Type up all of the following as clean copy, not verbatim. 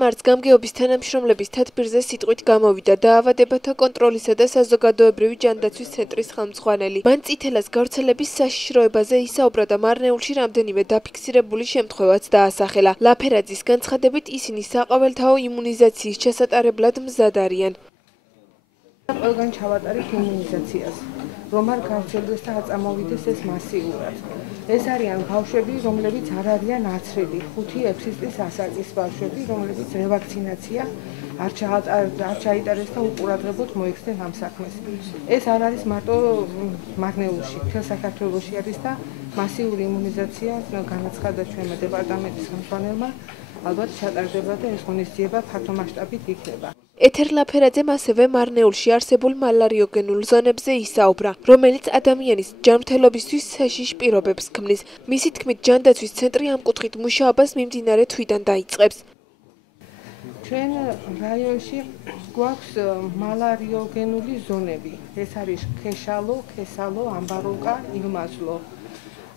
მარტს გამგეობის თანამშრომლების თათბირზე სიტყვით გამოვიდა დაავადებათა კონტროლისა და საზოგადოებრივი ჯანდაცვის ცენტრის ხელმძღვანელი. მან წითელას გავრცელების საშიშროებაზე ისაუბრა და მარნეულში რამდენიმე დაფიქსირებული შემთხვევაც დაასახელა. ლაფერაძის განცხადებით ისინი საყოველთაო იმუნიზაციის ჩასატარებლად მზად არიან. ყველგან ჩავატარეთ იმუნიზაციას, რომ არ გავრცელდეს და აწამოვიდეს ეს მასიურად. ეს არიან ბავშვები, რომლებიც არ არიან აცრედი, 5-6 წლის ასაკის ბავშვები, რომლებიც რევაქცინაცია არ ჩაიტარეს და უყურადღებოდ მოექცნენ ამ საქმეს. ეს არ არის მარტო მარნეულში, მთელ საქართველოში არის და მასიური იმუნიზაცია განაცხადა ჩვენმა დეპარტამენტის ხელმძღვანელმა, ალბათ ჩატარდება და ეს ღონისძიება ფართო მასშტაბით იქნება. ეთერ ლაფერაძემ ასევე მარნეულში არსებულ მალარიოგენულ ზონებზე ისაუბრა, რომელიც ადამიანის ჯანმრთელობისთვის საშიშ პირობებს ქმნის. მისი თქმით, ჯანდაცვის ცენტრი ამ კუთხით მუშაობას მიმდინარე თვიდან დაიწყებს. ჩვენ რაიონში გვაქვს მალარიოგენული ზონები. ეს არის ქეშალო, ქესალო, ამბაროკა, ილმაზლო.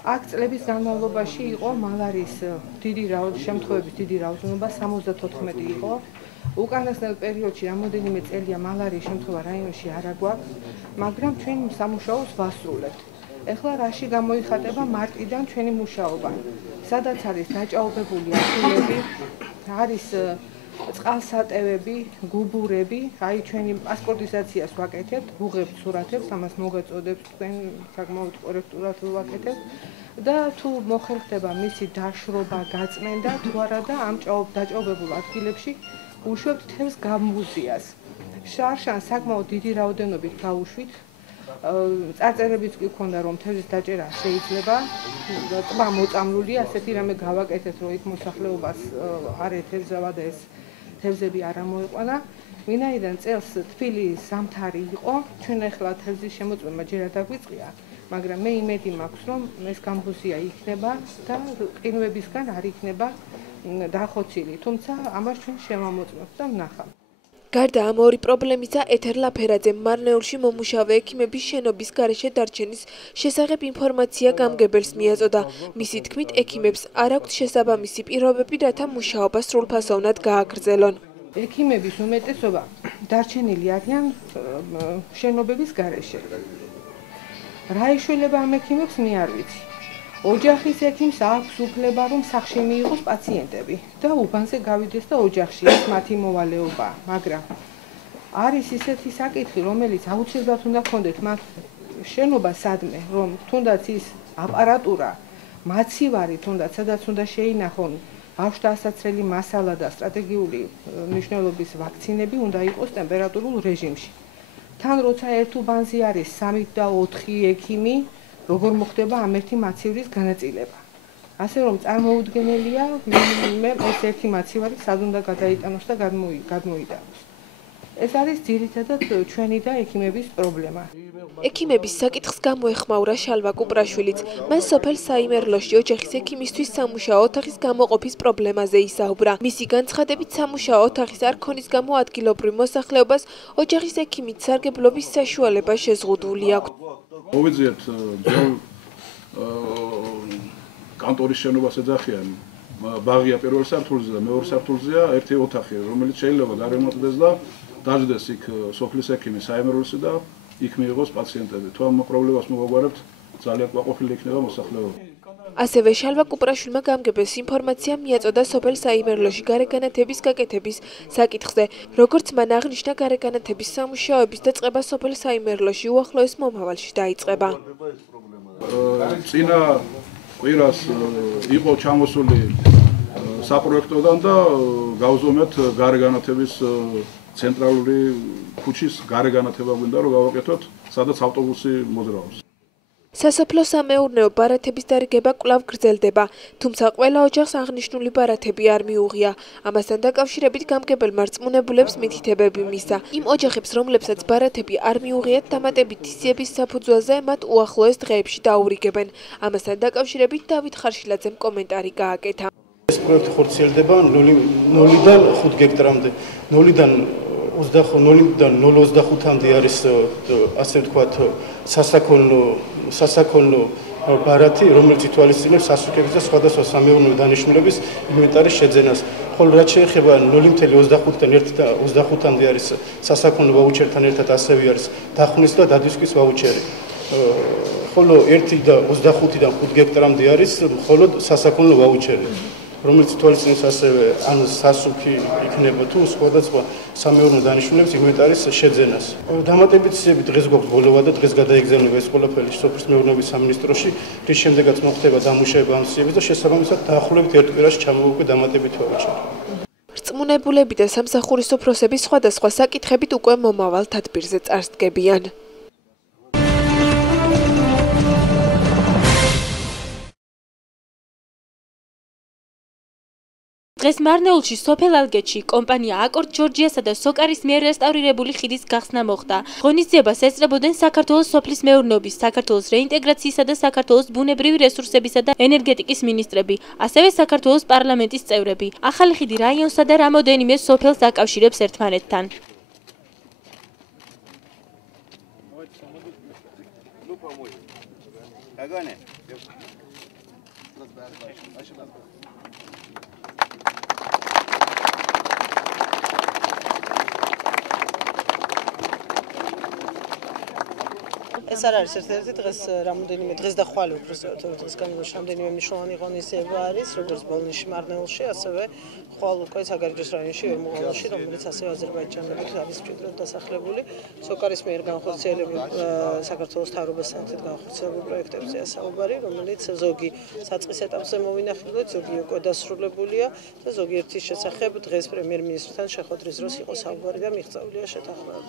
აქ წლების განმავლობაში იყო მალარის შემთხვევების დიდი რაოდენობა 74 იყო. უკანასკნელ პერიოდში რამოდენიმე წელია მალარიის შემთხვევა რაიონში არ აგვაქვს, მაგრამ ჩვენ სამუშაოს ვასრულებთ. ეხლა რაში გამოიხატება მარტიდან ჩვენი მუშაობა. სადაც არის დაჭაობებული ადგილები, არის წყალსატევები, გუბურები, აი ჩვენი პასპორტიზაციას ვაკეთებთ, ვუღებთ სურათებს, ამას მოგეწოდებთ თქვენ საკმაოდ კორექტულად ვაკეთებთ და თუ მოხერხდება მისი დაშრობა, გაწმენდა, თუ არა და ამ დაჭაობებულ ადგილებში უშვებთ თევზ გამბუზიას. შარშან საკმაოდ დიდი რაოდენობით გავუშვით. წარწერებიც კი ქონდა, რომ თევზის დაჭერა შეიძლება. ტბა მოწამლულია, ასეთი რამე გავაკეთეთ, რომ იქ მოსახლეობას არ ეთევზავა და ეს თევზები არ ამოეყვანა. ვინაიდან წელს თბილი ზამთარი იყო, ჩვენ ახლა თევზის შემოწმება ჯერ არ დაგვიწყია, მაგრამ მე იმედი მაქვს, რომ ეს გამბუზია იქნება და ყინვებისგან არ იქნება დახოცილი, თუმცა ამას ჩვენ შევამოწმებთ და ვნახავთ. გარდა ამ ორი პრობლემისა, ეთერ ლაფერაძემ მარნეულში მომუშავე ექიმების შენობის გარეშე დარჩენის შესახებ ინფორმაცია გამგებელს მიაწოდა. მისი თქმით, ექიმებს არ აქვთ შესაბამისი პირობები, რათა მუშაობა სრულფასოვნად გააგრძელონ. ექიმების უმეტესობა დარჩენილი არიან შენობების გარეშე. რა ეშველება ამ ექიმებს მე არ ვიცი. ოჯახის ექიმს აქვს უფლება, რომ სახლში მიიღოს პაციენტები და უბანზე გავიდეს და ოჯახში ეს მათი მოვალეობა, მაგრამ არის ისეთი საკითხი, რომელიც აუცილებლად უნდა ჰქონდეთ მათ შენობა სადმე, რომ თუნდაც ის აპარატურა, მაცივარი თუნდაც სადაც უნდა შეინახონ ბავშვთა ასაცრელი მასალა და სტრატეგიული მნიშვნელობის ვაქცინები უნდა იყოს ტემპერატურულ რეჟიმში. თან როცა ერთ უბანზე არის 3 და 4 ექიმი, როგორ მოხდება ამ ერთი მაცივრის განაწილება. ასე რომ წარმოუდგენელია მე ეს ერთი მაცივარი სად უნდა გადაიტანოს და გადმოიტანოს. ეს არის ძირითადად ჩვენი და ექიმების პრობლემა. ექიმების საკითხს გამოეხმაურა შალვა კუპრაშვილიც. მან სოფელ საიმერლოში ოჯახის ექიმისთვის სამუშაო ოთახის გამოყოფის პრობლემაზე ისაუბრა. მისი განცხადებით, სამუშაო ოთახის არ ქონის გამო ადგილობრივ მოსახლეობას ოჯახის ექიმით სარგებლობის საშუალება შეზღუდული აქვს. მოვიძიეთ ძველ კანტორის შენობას ეძახიან. ბაღია პირველ სართულზე და მეორე სართულზეა ერთი ოთახი, რომელიც შეიძლება გარემოწყდეს და დაждდეს იქ სოფლის ექიმი საიმერლოსი და იქ მიიღოს პაციენტები. თუ ამ პრობლემას მოვაგვარებთ, ძალიან კმაყოფილი იქნება მოსახლეობა. ასევე შალვა კუპრაშვილმა გამგებელს ინფორმაცია მიაწოდა სოფელ საიმერლოში გარეგანათების გაკეთების საკითხზე. როგორც მან აღნიშნა, გარეგანათების სამუშაოების დაწყება სოფელ საიმერლოში უახლოეს მომავალში დაიწყება. წინა კვირას იყო ჩამოსული საპროექტოდან და გავზომეთ გარეგანათების ცენტრალური ქუჩის გარეგანათება გვინდა რომ გავაკეთოთ, სადაც ავტობუსი მოძრაობს. სასოფლო-სამეურნეო ბარათების დარიგება კვლავ გრძელდება, თუმცა ყველა ოჯახს აღნიშნული ბარათები არ მიუღია. ამასთან დაკავშირებით გამგებელმა რწმუნებულებს მითითებები მისცა. იმ ოჯახებს, რომლებსაც ბარათები არ მიუღიათ, დამატებითი სიების საფუძველზე მათ უახლოეს დღეებში დაურიგებენ. ამასთან დაკავშირებით დავით ხარშილაძემ კომენტარი გააკეთა. ეს პროექტი ხორციელდება 0-დან 5 გექტრამდე. 0-დან 0-25-მდე არის ასე ვთქვათ სასაქონლო ბარათი, რომელიც ითვალისწინებს სასუქების და სხვადასხვა სამეურნეო დანიშნულების ინვენტარის შეძენას. ხოლო რაც შეეხება 0.25-დან 1.25-მდე არის სასაქონლო ვაუჩერთან ერთად ასევე არის დახმის და დადვისკვის ვაუჩერი. ხოლო 1.25-დან 5 გექტრამდე არის მხოლოდ სასაქონლო ვაუჩერი, რომელიც ითვალისწინებს ასევე ან სასუქი იქნება თუ სხვადასხვა სამეურნეო დანიშნულების ინვენტარის შეძენას. დამატებით ისები დღეს გვაქვს ბოლოვა და დღეს გადაეგზავნება ეს ყველაფერი სოფლის მეურნეობის სამინისტროში, რის შემდეგაც მოხდება დამუშავება ამ სიების და შესაბამისად დაახლოებით ერთ კვირაში ჩამოვუყვე დამატებით ვაუჩერი. რწმუნებულები და სამსახურის უფროსები სხვადასხვა საკითხებით უკვე მომავალ თათბირზე წარსდგებიან. დღეს მარნეულში სოფელ ალგეთში კომპანია აკორდ ჯორჯიასა და სოკარის მიერ რესტავრირებული ხიდის გახსნა მოხდა. ღონისძიებას ესწრებოდნენ საქართველოს სოფლის მეურნეობის, საქართველოს რეინტეგრაციისა და საქართველოს ბუნებრივი რესურსებისა და ენერგეტიკის მინისტრები, ასევე საქართველოს პარლამენტის წევრები. ახალი ხიდი რაიონსა და რამოდენიმე სოფელს აკავშირებს ერთმანეთთან. ეს არ არის ერთ-ერთი დღეს რამოდენიმე დღეს და ხვალ უბრალოდ დღეს განმავლობაში რამდენიმე მნიშვნელოვანი ღონისძიება არის, როგორც ბოლნისში, მარნეულში, ასევე ხვალ უკვე საგარეჯოს რაიონში, ორმოღალში, რომელიც ასევე აზერბაიჯანელებით არის მჭიდროდ დასახლებული. სოკარის მიერ განხორციელებული საქართველოს მთავრობასთან ერთად განხორციელებულ პროექტებზეა საუბარი, რომელიც ზოგი საწყის ეტაპზე მოვინახულეთ, ზოგი უკვე დასრულებულია და ზოგიერთის შესახებ დღეს პრემიერ-მინისტრთან შეხვედრის დროს იყო საუბარი და მიღწეულია შეთანხმება.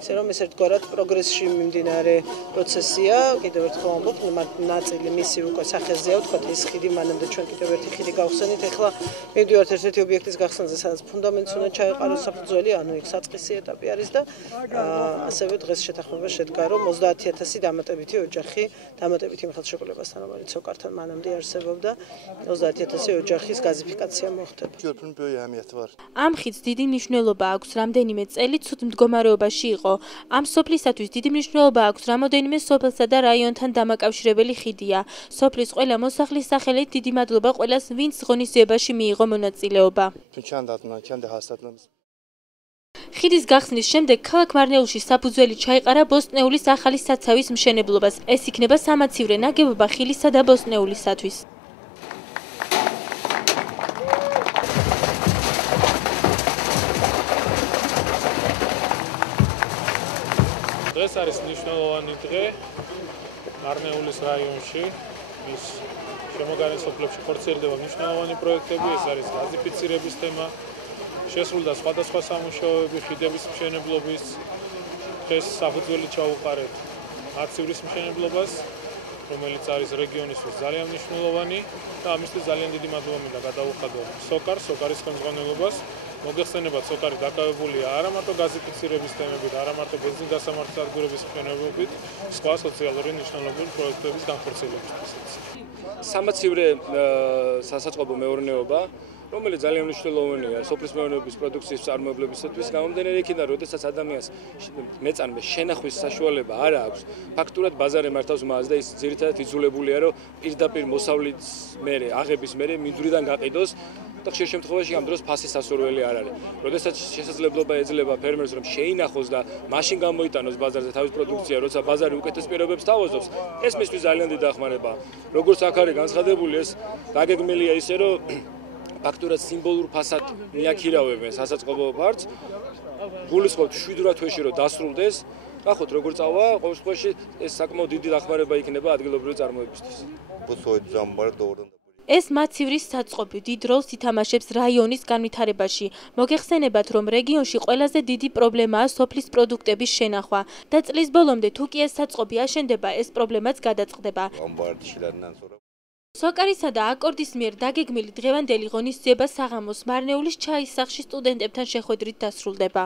ისე რომ ეს ერთგვარად პროგრესში მიმდინარე პროცესია, კიდევ ერთხელ ამბობ, ნაწილი მისი უკვე სახეზეა, ვთქვათ, ეს ხიდი მანამდე ჩვენ კიდევ ერთი ხიდი გავხსენით, ახლა მივდივართ ერთ-ერთი ობიექტის გახსნაზე, სადაც ფუნდამენტს უნდა ჩაეყაროს საფუძველი, ანუ იქ საწყისი ეტაპი არის და ასევე დღეს შეთანხმება შედგა, რომ 30,000 დამატებითი ოჯახი, დამატებითი ხელშეკრულებასთან, რომელიც სოკართან მანამდე არსებობდა, 30,000 ოჯახის გაზიფიკაცია მოხდება. ამ ხიდს დიდი მნიშვნელობა აქვს, რამდენიმე წელი ცუდ მდგომარეობაში იყო. ამ სოფლისათვის დიდი მნიშვნელობა აქვს რამოდენიმე სოფელსა და რაიონთან დამაკავშირებელი ხიდია. სოფლის ყველა მოსახლის სახელით დიდი მადლობა ყველას, ვინც ღონისძიებაში მიიღო მონაწილეობა. ხიდის გახსნის შემდეგ ქალაქ მარნეულში საფუძველი ჩაეყარა ბოსტნეულის ახალი საცავის მშენებლობას. ეს იქნება სამაცივრე ნაგებობა ხილისა და ბოსტნეულისათვის. დღეს არის მნიშვნელოვანი დღე მარნეულის რაიონში, ის შემოგარენსოფლებში ხორციელდება მნიშვნელოვანი პროექტები, ეს არის გაზიფიცირების თემა, შესრულდა სხვადასხვა სამუშაოები, ხიდების მშენებლობის, დღეს საფუძველი ჩაუყარეთ მაცივრის მშენებლობას, რომელიც არის რეგიონისთვის ძალიან მნიშვნელოვანი და ამისთვის ძალიან დიდი მადლობა მინდა გადაუხადო სოკარის ხელმძღვანელობას. მოგეხსენებათ, სოკარი დაკავებულია არა მარტო გაზიფიცირების თემებით, არა მარტო ბენზინგასამართი სადგურების მშენებლობით, სხვა სოციალური მნიშვნელობრივი პროექტების განხორციელებისთვისაც. სამაცივრე სასაწყობო მეურნეობა, რომელიც ძალიან მნიშვნელოვანია სოფლის მეურნეობის პროდუქციის წარმოებლებისათვის, გამომდინარე იქიდან, როდესაც ადამიანს მეწარმე შენახვის საშუალება არ აქვს, ფაქტურად ბაზარი მართავს მას და ის ძირითადად იძულებულია, რომ პირდაპირ მოსავლის მერე, აღების მერე მინდვრიდან გაყიდოს. და ხშირ შემთხვევაში ამ დროს ფასის სასურველი არ არის. როდესაც შესაძლებლობა ეძლევა ფერმერს, რომ შეინახოს და მაშინ გამოიტანოს ბაზარზე თავის პროდუქცია, როცა ბაზარი უკეთეს პირობებს თავაზობს, ეს მისთვის ძალიან დიდი დახმარებაა. როგორც აქ არის განცხადებული, ეს დაგეგმილია ისე, რომ ფაქტურად სიმბოლურ ფასად მიაქირავებენ სასაწყობო ფართს. გულისხმობთ 7 თვეში რომ დასრულდეს. ნახოთ როგორ წავა, ყოველ შემთხვევაში ეს საკმაოდ დიდი დახმარება იქნება ადგილობრივი წარმოებისთვის. ეს მაცივრის საწყობი დიდ როლს ითამაშებს რაიონის განვითარებაში. მოგეხსენებათ, რომ რეგიონში ყველაზე დიდი პრობლემაა სოფლის პროდუქტების შენახვა და წლის ბოლომდე თუ კი ეს საწყობი აშენდება, ეს პრობლემაც გადაწყდება. სოკარისა და აკორდის მიერ დაგეგმილი დღევანდელი ღონისძიება საღამოს მარნეულის ჩაის სახლში სტუდენტებთან შეხვედრით დასრულდება.